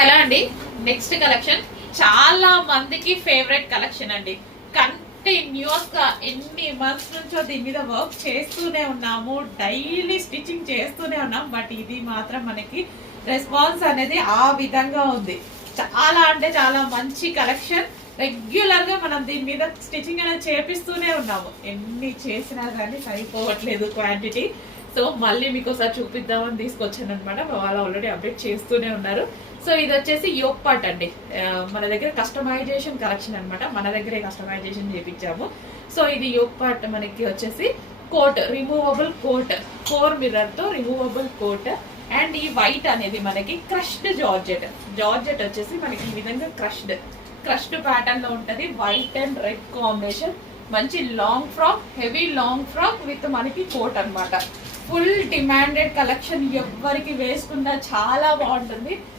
Hello అండి, next collection చాలా మందికి ఫేవరెట్ కలెక్షన్ అండి. కంటిన్యూస్ గా ఎన్ని మంత్స్ నుంచో దీని మీద వర్క్ చేస్తూనే ఉన్నాము, డైలీ స్టిచ్చింగ్ చేస్తూనే ఉన్నాం. బట్ ఇది మాత్రం మనకి రెస్పాన్స్ అనేది ఆ విధంగా ఉంది. చాలా అంటే చాలా మంచి కలెక్షన్. రెగ్యులర్ గా మనం దీని మీద స్టిచ్చింగ్ అనేది చేపిస్తూనే ఉన్నాము. ఎన్ని చేసినా కానీ సరిపోవట్లేదు క్వాంటిటీ. సో మళ్ళీ మీకు ఒకసారి చూపిద్దామని తీసుకొచ్చాను అనమాట. వాళ్ళు ఆల్రెడీ అప్డేట్ చేస్తూనే ఉన్నారు. సో ఇది వచ్చేసి యోక్ పార్ట్ అండి. మన దగ్గర కస్టమైజేషన్ కలెక్షన్ అనమాట. మన దగ్గరే కస్టమైజేషన్ చేపించాము. సో ఇది యోక్ పార్ట్ మనకి వచ్చేసి కోట్, రిమూవబుల్ కోట్, 4 మిర్రర్ తో రిమూవబుల్ కోట్. అండ్ ఈ వైట్ అనేది మనకి క్రష్డ్ జార్జెట్. జార్జెట్ వచ్చేసి మనకి ఈ విధంగా క్రష్డ్ ప్యాటర్న్ లో ఉంటది. White and red combination. మంచి long frock, heavy long frock with మనకి కోట్ అన్నమాట. Full demanded collection. ఎవరికి వేసుకున్నా చాలా బాగుంటుంది.